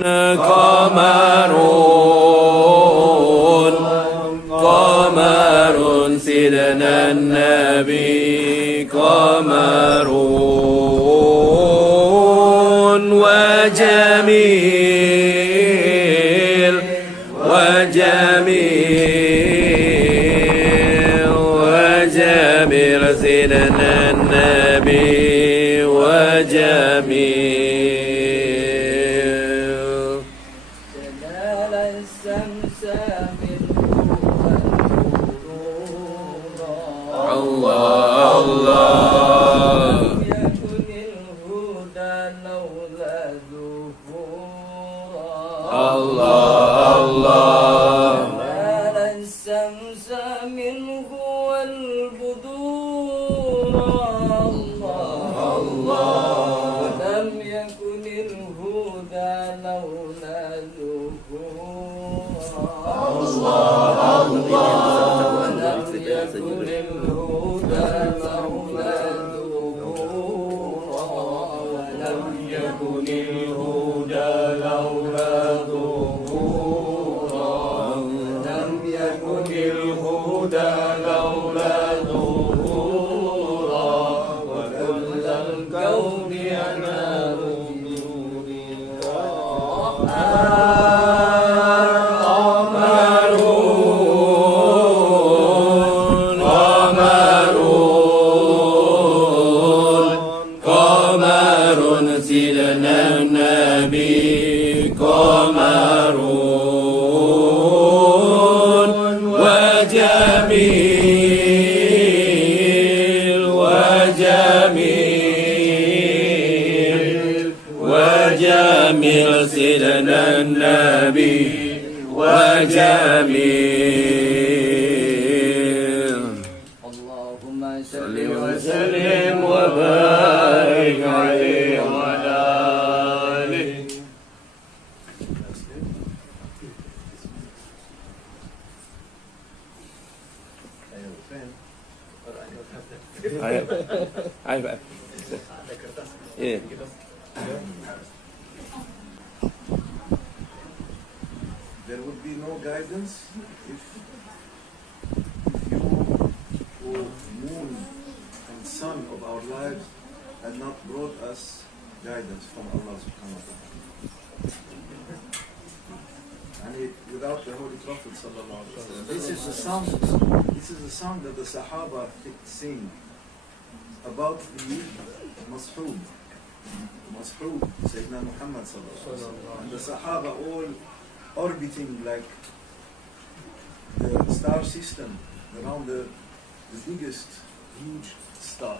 قمر سيدنا النبي قمر وجميل سيدنا النبي وجميل وجميل سيدنا النبي وجميل اللهم صل وسلم وبارك عليه وعلى آله. There would be no guidance if you, O moon and sun of our lives, had not brought us guidance from Allah subhanahu wa ta'ala. And without the Holy Prophet sallallahu alaihi wasallam. This is the song that the Sahaba sing about the Mas'ud, Sayyidina Muhammad sallallahu alaihi wasallam. And the Sahaba all orbiting like the star system around the biggest, huge star.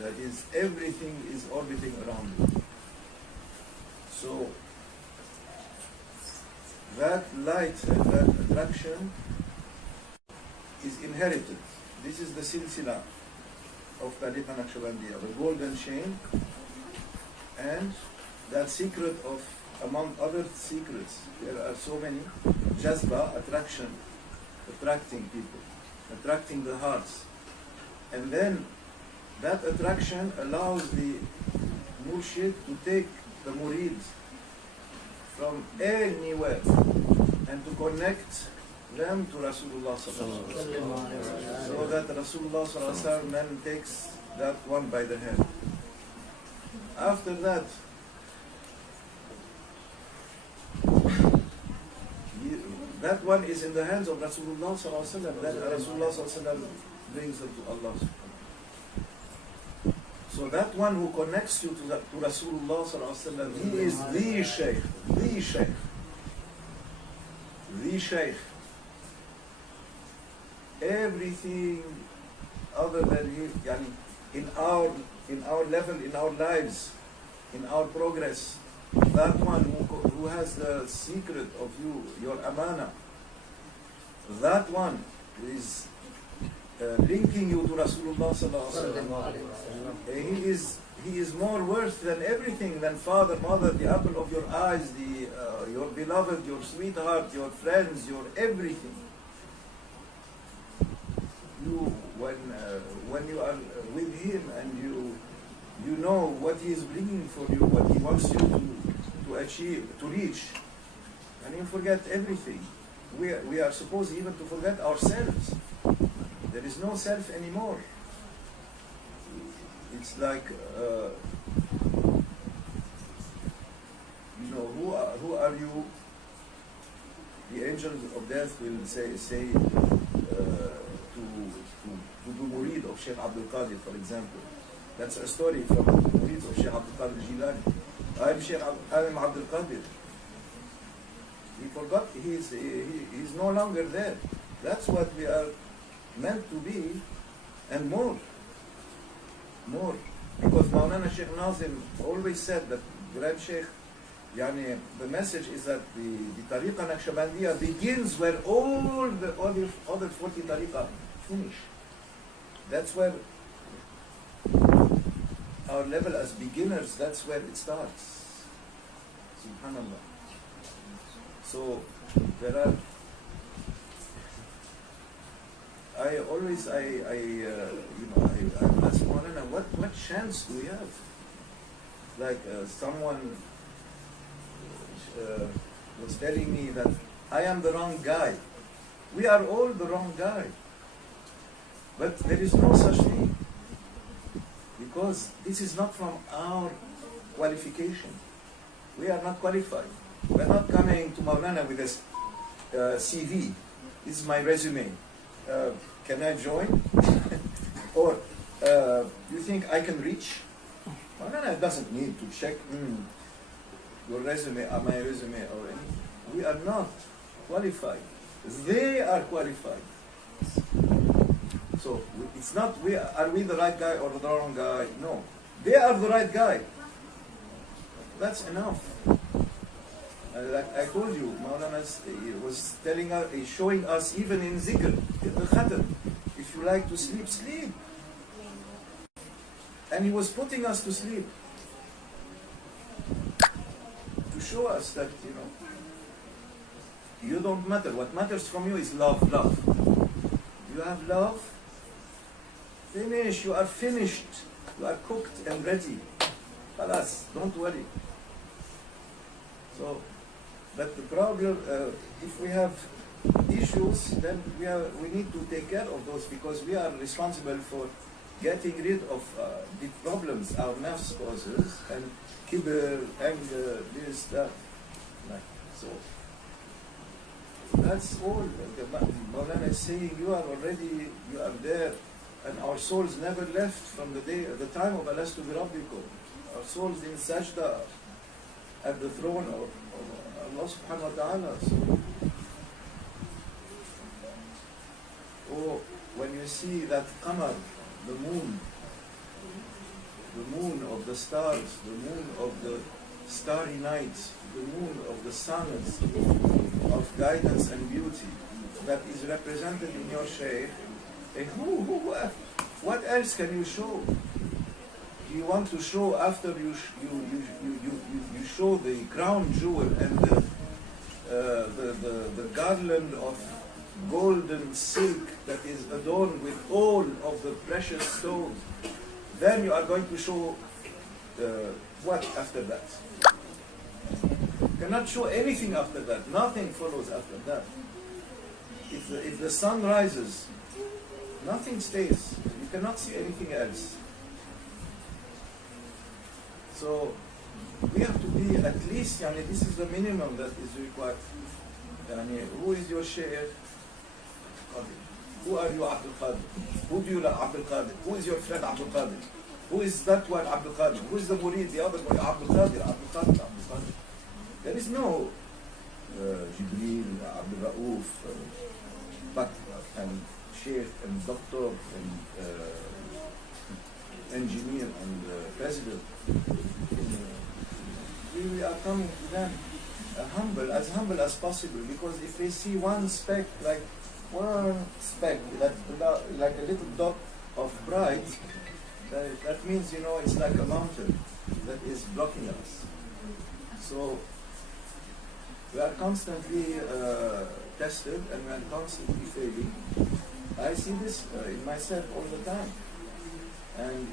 That is, everything is orbiting around it. So, that light and that attraction is inherited. This is the silsila of Tariqa Naqshbandiya, the golden chain, and that secret of, among other secrets, there are so many, jazba, attraction, attracting people, attracting the hearts. And then that attraction allows the murshid to take the murid from anywhere and to connect them to Rasulullah sallallahu alaihi wasallam. So that Rasulullah sallallahu alaihi wasallam then takes that one by the hand. After that, that one is in the hands of Rasulullah sallallahu alaihi wasallam. Then Rasulullah sallallahu alaihi wasallam brings them to Allah subhanahu wa ta'ala. So that one who connects you to Rasulullah sallallahu alaihi wasallam, he is the Shaykh, the Shaykh. Everything other than him, yani in our level, in our lives, in our progress, that one who has the secret of you, your amana, that one is linking you to Rasulullah sallallahu alaihi wasallam. He is more worth than everything, than father, mother, the apple of your eyes, your beloved, your sweetheart, your friends, your everything. When you are with him and you know what he is bringing for you, what he wants you to to achieve, to reach, and you forget everything. We are supposed even to forget ourselves. There is no self anymore. It's like, who are you? The angels of death will say to do murid of Shaykh Abdul Qadir, for example. That's a story from murid of Shaykh Abdul Qadir Jilani. I'm Abdul Qadir. He forgot, he's no longer there. That's what we are meant to be, and more. Because Mawlana Shaykh Nazim always said that Grand Shaykh, the message is that the Tariqa Naqshbandiya begins where all the other 40 Tariqa finish. That's where our level as beginners, that's where it starts. Subhanallah. So there are, I ask Mawlana, what chance do we have? Like someone was telling me that I am the wrong guy. We are all the wrong guy. But there is no such thing. Because this is not from our qualification. We are not qualified. We are not coming to Mawlana with a CV. This is my resume. Can I join? Or you think I can reach? Mawlana doesn't need to check your resume or my resume or anything. We are not qualified. They are qualified. So it's not are we the right guy or the wrong guy? No. They are the right guy. That's enough. Like I told you, Mawlana was telling us, showing us even in zikr, in the khatam, if you like to sleep, sleep. And he was putting us to sleep to show us that, you don't matter. What matters from you is love. You have love, finish. You are finished. You are cooked and ready. Khalas, don't worry. So, but the problem, if we have issues, then we need to take care of those, because we are responsible for getting rid of the problems our nafs causes, and kibr, anger, this, that. So that's all. Mawlana is saying you are there, and our souls never left from the time of Alastu bi Rabbikum. Our souls in sajda at the throne of Allah subhanahu wa ta'ala. So, when you see that qamar, the moon of the stars, the moon of the starry nights, the moon of the suns of guidance and beauty that is represented in your shaykh, what else can you show? Do you want to show after you show the crown jewel and the garland of golden silk that is adorned with all of the precious stones? Then you are going to show what after that? You cannot show anything after that. Nothing follows after that. If the sun rises, nothing stays. You cannot see anything else. So we have to be at least, this is the minimum that is required. Who is your shaykh? Who are you, Abdul Qadir? Who do you like, Abdul Qadir? Who is your friend, Abdul Qadir? Who is that one, Abdul Qadir? Who is the murid, the other one, Abdul Qadir, Abdul Qadir, Abdul Qadir? There is no Gibril, Abdul Rauf, Pak and Sheikh and Doctor and engineer and president. We are coming to them as humble as possible, because if they see one speck, like a little dot of pride, that means, it's like a mountain that is blocking us. So we are constantly tested, and we are constantly failing. I see this in myself all the time. And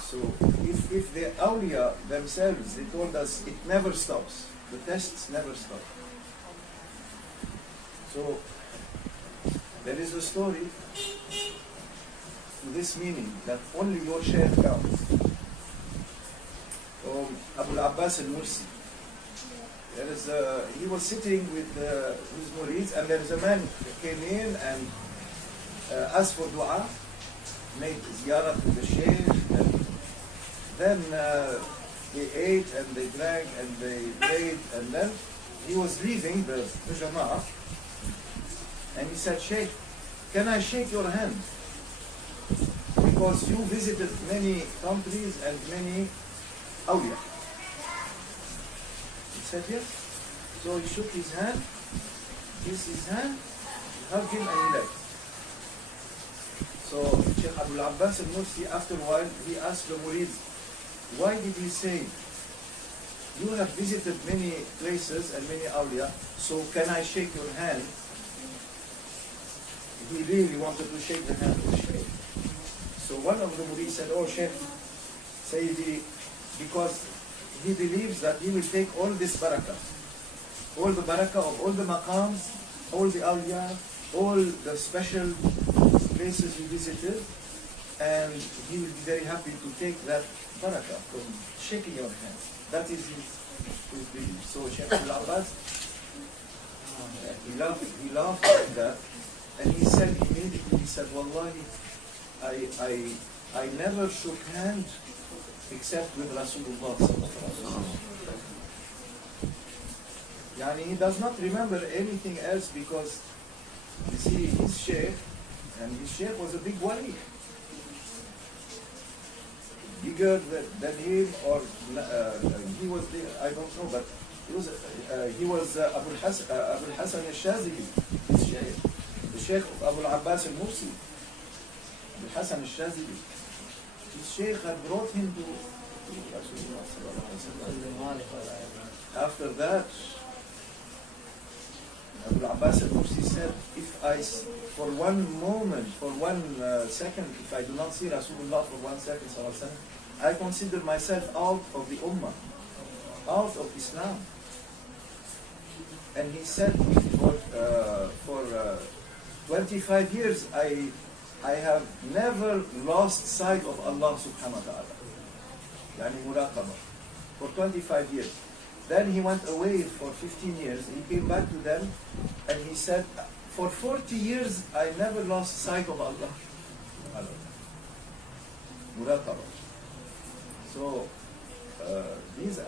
so if the awliya themselves, they told us it never stops. the tests never stop. So there is a story to this meaning that only your shaykh counts. Abu Abbas al-Mursi. He was sitting with his murids, and there is a man who came in and asked for dua, made ziyarah to the shaykh, and then they ate and they drank and they prayed, and then he was leaving the jama'ah, and he said, "Shaykh, can I shake your hand? Because you visited many countries and many awliya." He said, "Yes." So he shook his hand, kissed his hand, hugged him, and he left. So Shaykh Abdul Abbas al-Mursi, after a while, he asked the murids, "Why did he say, you have visited many places and many awliya, so can I shake your hand?" He really wanted to shake the hand of the Shaykh. So one of the murids said, "Oh Shaykh, Sayyidi," because he believes that he will take all this barakah, all the barakah of all the maqams, all the awliya, all the special places he visited, and he will be very happy to take that barakah from shaking your hand. That is his belief. So Shaykh al-Abbas, he laughed at that, and he said immediately, he said, "Wallahi, I never shook hand except with Rasulullah sallallahu alaihi wasallam." Yani he does not remember anything else, because you see his sheikh, and his sheikh was a big wali, bigger than him, or he was the, I don't know, but he was Abu al-Hasan al-Shazili, his sheikh, the sheikh of Abu al-Abbas al-Mursi, Abu al-Hasan al-Shazili. His sheikh had brought him to Rasulullah sallallahu alaihi wasallam. After that, Abu al-Abbas al-Mursi said, "If I, for one moment, for 1 second, if I do not see Rasulullah for 1 second, I consider myself out of the Ummah, out of Islam." And he said, for 25 years, I have never lost sight of Allah subhanahu wa ta'ala. Yani muraqabah. For 25 years. Then he went away for 15 years. He came back to them and he said, "For 40 years, I never lost sight of Allah." Muraqabah. So, these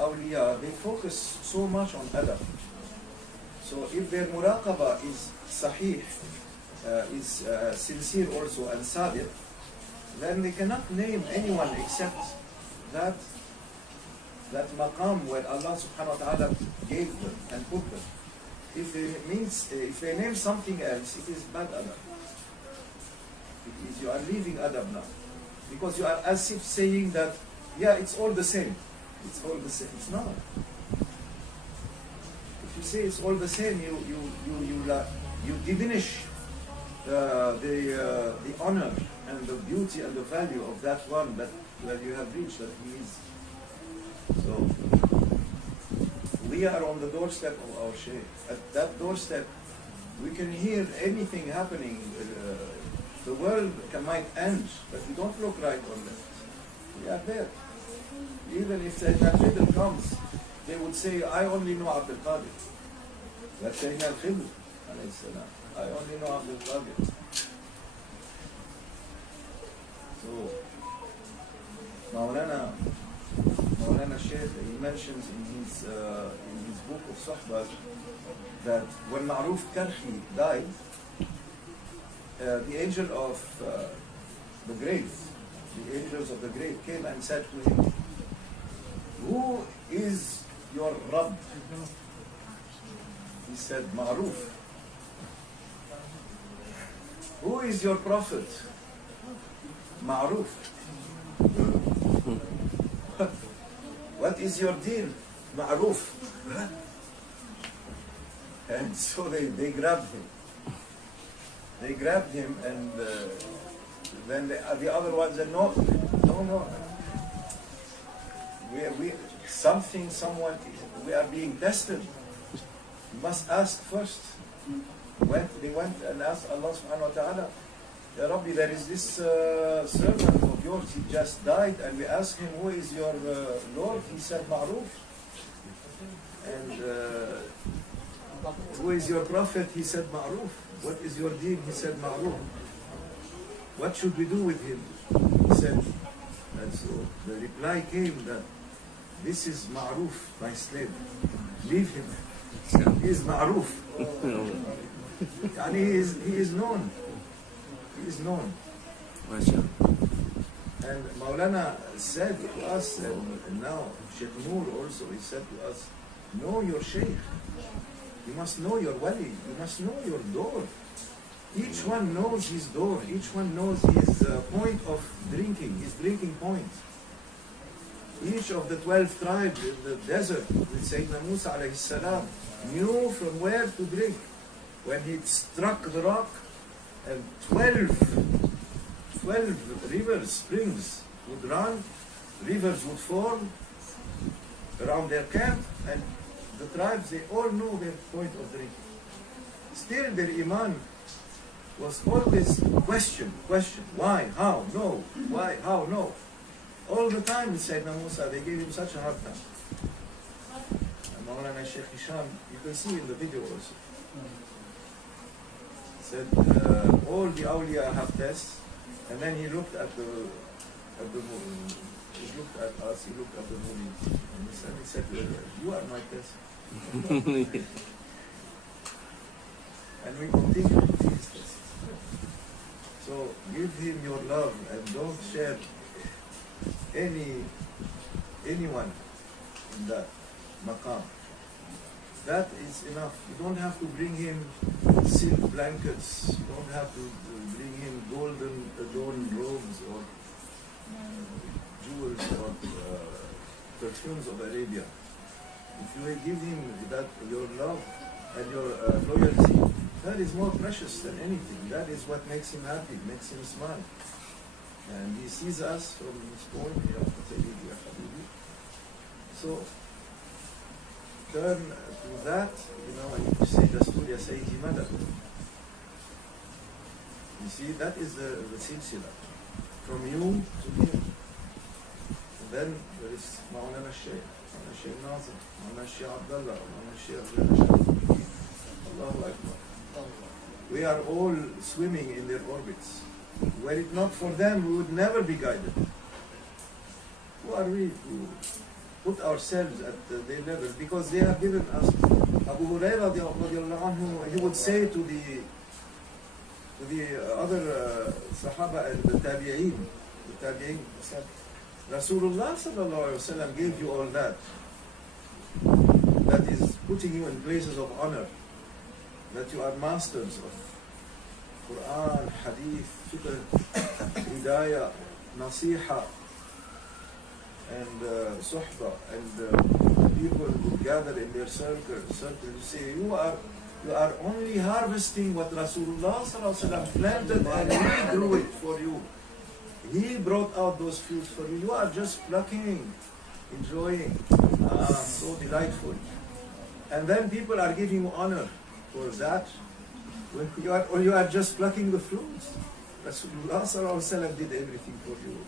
awliya, they focus so much on adab. So if their muraqabah is sahih, is sincere also and sadiq, then they cannot name anyone except that maqam where Allah subhanahu wa ta'ala gave them and put them. If they name something else, it is bad adab. You are leaving adab now. Because you are as if saying that, yeah, it's all the same. It's all the same. It's not. If you say it's all the same, you diminish the honor and the beauty and the value of that one that you have reached, that he is. So we are on the doorstep of our Shaykh. At that doorstep, we can hear anything happening. The world might end, but we don't look right or left. We are there. Even if Sayyidina al-Khidr comes, they would say, "I only know Abdul Qadir." That's Sayyidina al-Khidr, alayhi salam. "I only know Abdul Qadir." So, Mawlana Shaykh, he mentions in his book of Suhbah that when Ma'ruf Karhi died, the angel of the grave, the angels of the grave came and said to him, "Who is your Rabb?" He said, "Ma'ruf." "Who is your prophet?" "Ma'ruf." "What is your deen?" "Ma'ruf." And so they grabbed him. They grabbed him, and then the other ones said, no. we are being tested, you must ask first. They went and asked Allah subhanahu wa ta'ala, Ya Rabbi, there is this servant of yours, he just died, and we asked him, who is your Lord? He said, Ma'ruf. And who is your prophet? He said, Ma'ruf. What is your deen? He said, Ma'ruf. What should we do with him? He said, and so the reply came that this is Ma'ruf, my slave. Leave him. He is Ma'ruf. And he is known. He is known. And Mawlana said to us, and now Shaykh Noor also, he said to us, know your Shaykh. You must know your wali. You must know your door. Each one knows his door. Each one knows his point of drinking, his drinking point. Each of the 12 tribes in the desert with Sayyidina Musa alayhi salam knew from where to drink. When he struck the rock, and 12 rivers, springs would run, rivers would form around their camp, and the tribes, they all know their point of drinking. Still their iman was always question, why, how, no, why, how, no. All the time with Sayyidina Musa, they gave him such a hard time. And Mawlana Shaykh Hisham, you can see in the video also, said all the awliya have tests, and then he looked at the movie. He looked at us, he looked at the movie, and he said, you are my test. And we continue with these tests. So give him your love and don't share anyone in that maqam. That is enough. You don't have to bring him silk blankets. You don't have to bring him golden adorned robes or jewels or perfumes of Arabia. If you give him that your love and your loyalty, that is more precious than anything. That is what makes him happy, makes him smile. And he sees us from his point, so turn to that, and you say Dasturia Sayyidi Madad. You see, that is the silsila. From you to him. And then there is Mawlana Shaykh, Mawlana Shaykh Nazim, Mawlana Shaykh Abdullah, Mawlana Shaykh Allahu Akbar. We are all swimming in their orbits. Were it not for them, we would never be guided. Who are we to put ourselves at their level? Because they have given us. Abu Hurairah radiallahu anhu, he would say to the other Sahaba and the Tabi'een, said, Rasulullah sallallahu alayhi wa sallam gave you all that. That is putting you in places of honor. That you are masters of Quran, Hadith, Fiqh, Hidayah, Nasiha, and Suhbah, and people who gather in their circle. You say, you are only harvesting what Rasulullah planted, and he grew it for you. He brought out those fruits for you. You are just plucking, enjoying. So delightful. And then people are giving you honor for that. Or you are just plucking the fruits. Rasulullah did everything for you.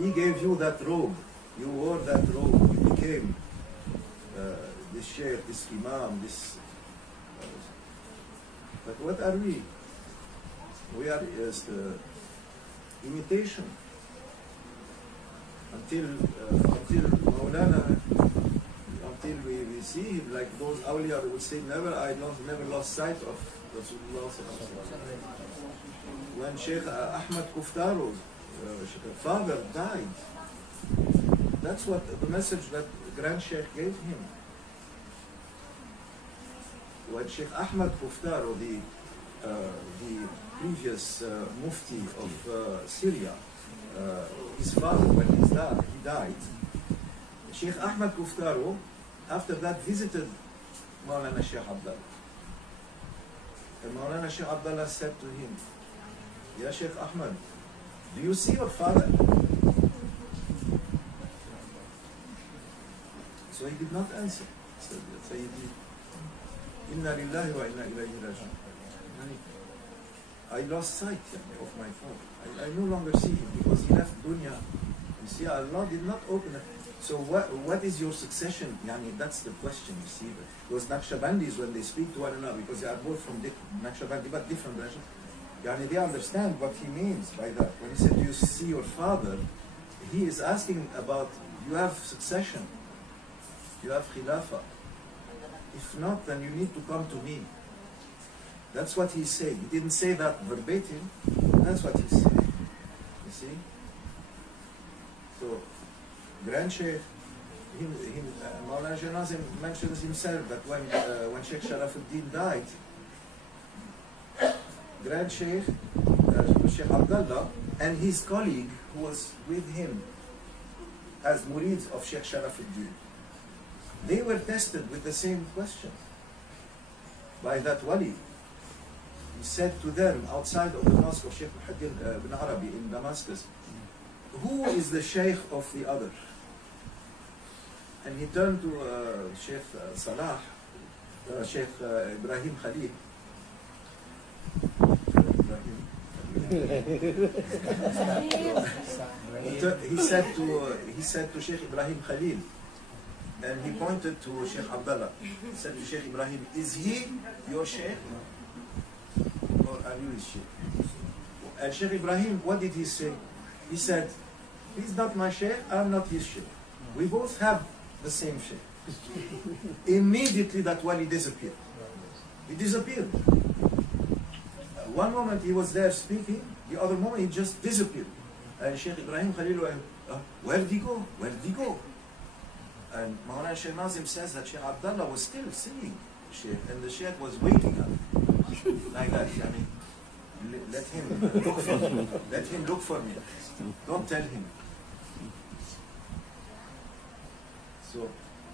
He gave you that robe. You wore that robe. You became this shaykh, this imam, this. But what are we? We are just imitation. Until Mawlana, until we see him, like those awliya who would say, never lost sight of Rasulullah. When Shaykh Ahmad Kuftaro's father died, that's what the message that Grand Shaykh gave him. When Shaykh Ahmad Kuftaro, the previous mufti of Syria, his father, when he died, Shaykh Ahmad Kuftaro, after that, visited Mawlana Shaykh Abdullah. And Mawlana Shaykh Abdullah said to him, Ya Shaykh Ahmad, do you see your father? So he did not answer. He said, Sayyidi, Inna lillahi wa inna ilayhi raji'un. I lost sight of my father. I no longer see him because he left dunya. You see, Allah did not open it. So what is your succession? Yani, that's the question, you see. Those Naqshbandis, when they speak to one another, because they are both from Naqshbandi, but different branches, yani, they understand what he means by that. When he said, you see your father, he is asking about, you have succession, you have khilafah. If not, then you need to come to me. That's what he said. He didn't say that verbatim. That's what he said. You see? So, Grand Shaykh, Mawlana Shaykh Nazim mentions himself that when Shaykh Sharafuddin died, Grand Shaykh, Shaykh Abdullah, and his colleague who was with him as murids of Shaykh Sharafuddin, they were tested with the same question by that wali. He said to them outside of the mosque of Shaykh ibn Arabi in Damascus, who is the Shaykh of the other? And he turned to Shaykh Salah, Shaykh Ibrahim Khalil. He said to Shaykh Ibrahim Khalil, and he pointed to Shaykh Abdullah. He said to Shaykh Ibrahim, is he your Shaykh? Or are you his Shaykh? And Shaykh Ibrahim, what did he say? He said, he's not my Shaykh, I'm not his Shaykh. We both have the same Shaykh. Immediately that wali disappeared. He disappeared. One moment he was there speaking, the other moment he just disappeared. And Shaykh Ibrahim Khalil went, where did he go? Where did he go? And Mawlana Shaykh Nazim says that Shaykh Abdullah was still singing Shaykh, and the Shaykh was waiting up. Like that, I mean, let him look for me. Let him look for me. Don't tell him. So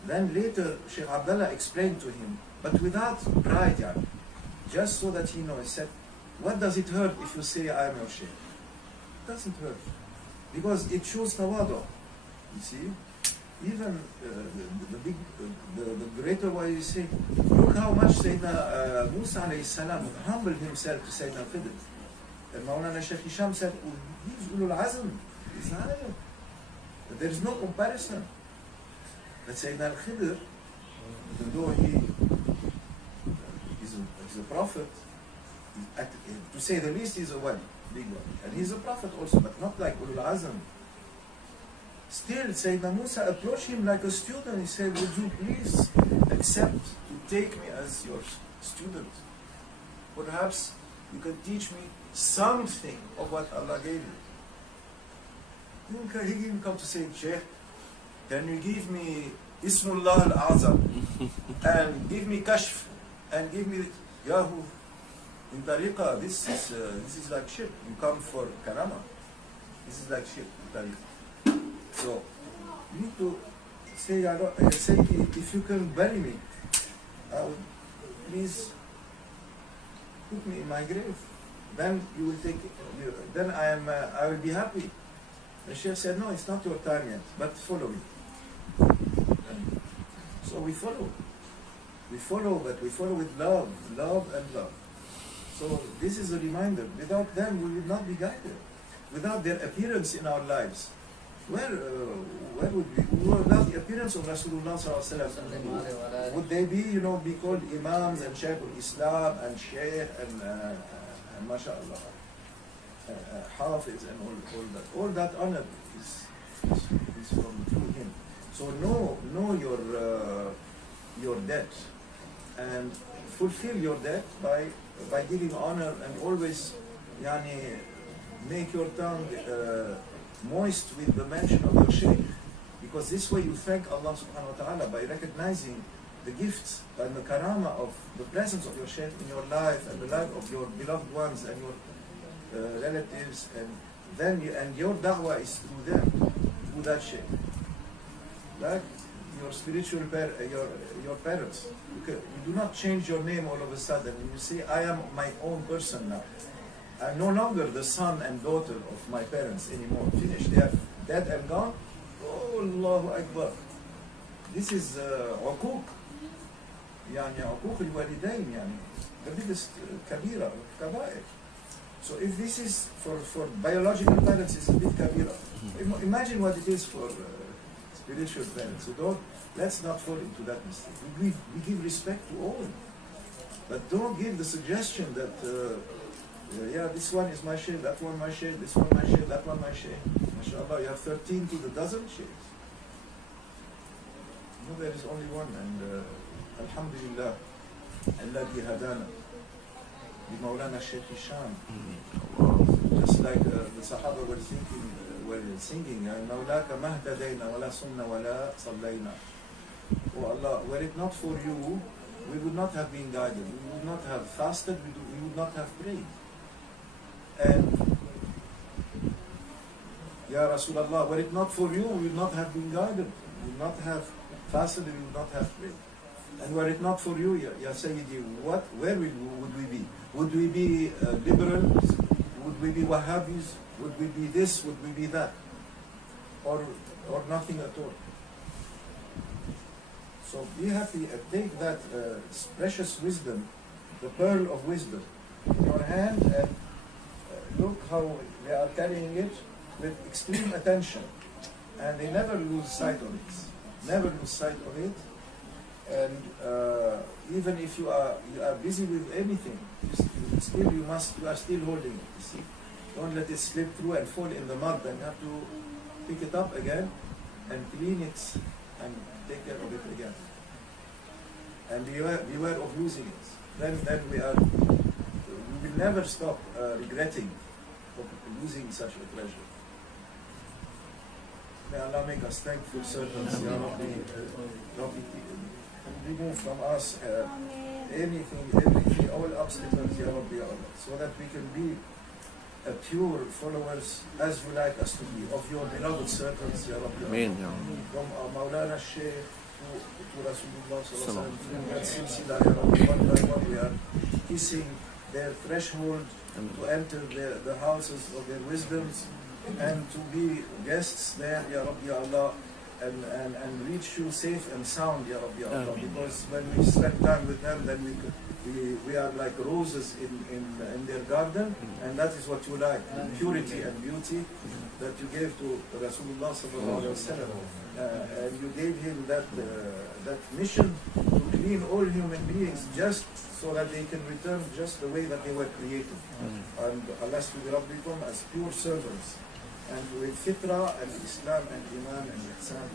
then later Shaykh Abdullah explained to him, but without pride, yani, just so that he knows. He said, what does it hurt if you say I am your Shaykh? It doesn't hurt. Because it shows tawadu. You see? Even the greater way you say, look how much Sayyidina Musa alayhi salam humbled himself to Sayyidina Khidr. And Mawlana Shaykh Hisham said, oh, he's ulul azm, he's alim. But there is no comparison. That Sayyidina Khidr, even though he is a prophet, to say the least, he's a one, big one. And he's a prophet also, but not like ulul azm. Still, Sayyidina Musa approached him like a student. He said, would you please accept to take me as your student? Perhaps you can teach me something of what Allah gave you. He didn't come to say, Shaykh, can you give me Ismullah al-Azam and give me Kashf and give me Yahu? In Tariqah, this is like shirk. You come for Karama. This is like shirk in Tariqah. So, you need to say, if you can bury me, please put me in my grave. Then you will take it. Then I will be happy. The Shaykh said, no, it's not your time yet, but follow me. So we follow. We follow, but we follow with love and love. So this is a reminder. Without them, we will not be guided. Without their appearance in our lives, where would we? Without the appearance of Rasulullah sallallahu alaihi wasallam, would they be called imams and Shaykh al-Islam and Shaykh and mashallah, Hafiz and all that. All that honor is from through him. So know your debt and fulfill your debt by giving honor and always make your tongue moist with the mention of your Shaykh, because this way you thank Allah subhanahu wa ta'ala by recognizing the gifts and the karama of the presence of your Shaykh in your life and the life of your beloved ones and your relatives, and your da'wah is through them, through that Shaykh. Like your spiritual your parents. You do not change your name all of a sudden. You say, I am my own person now. I'm no longer the son and daughter of my parents anymore. Finished. They are dead and gone. Oh, Allahu Akbar. this is عقوق يعني عقوق الوالدين يعني the biggest كبيرة كبائر. So if this is for biological parents, it's a bit kabira. Imagine what it is for spiritual parents. So let's not fall into that mistake. We give respect to all, but don't give the suggestion that yeah, this one is my shaykh, that one my shaykh, this one my shaykh, that one my shaykh. MashaAllah, you have 13 to the dozen shaykhs. No, there is only one, and Alhamdulillah, الذي هدانا Mawlana Shaykh Hisham. Just like the Sahaba were singing, Mawlaka mahtadayna wala sumna wala sallayna. Oh Allah, were it not for you, we would not have been guided, we would not have fasted, we would not have prayed. And Ya Rasulullah, were it not for you, we would not have been guided, we would not have fasted, we would not have prayed. And were it not for you, Ya Sayyidi, where would we be? Would we be liberals? Would we be Wahhabis? Would we be this? Would we be that? Or nothing at all? So we have to take that precious wisdom, the pearl of wisdom, in your hand, and look how they are carrying it with extreme attention. And they never lose sight of it. Never lose sight of it. And even if you are busy with anything, still you are still holding it. You see, don't let it slip through and fall in the mud. Then you have to pick it up again and clean it and take care of it again. And beware of losing it. Then we will never stop regretting of losing such a treasure. May Allah make us thankful servants. Ya Rabbi, remove from us anything, everything, all obstacles, Ya Rabbi, Ya Allah, so that we can be pure followers as you like us to be, of your beloved servants, Ya Rabbi. Amen. From Mawlana Shaykh to Rasulullah Sallallahu Alaihi Wasallam, that silsila, Ya Rabbi, one by one we are kissing their threshold to enter the houses of their wisdoms and to be guests there, Ya Rabbi, Ya Allah, and reach you safe and sound, Ya Rabbi, Ya Allah, because when we spend time with them, then we are like roses in their garden, and that is what you like, purity and beauty that you gave to Rasulullah Sallallahu Alaihi Wasallam, and you gave him that mission to clean all human beings just so that they can return just the way that they were created, and alastu bi rabbikum, as pure servants, and with fitra and Islam and Iman and Ihsan.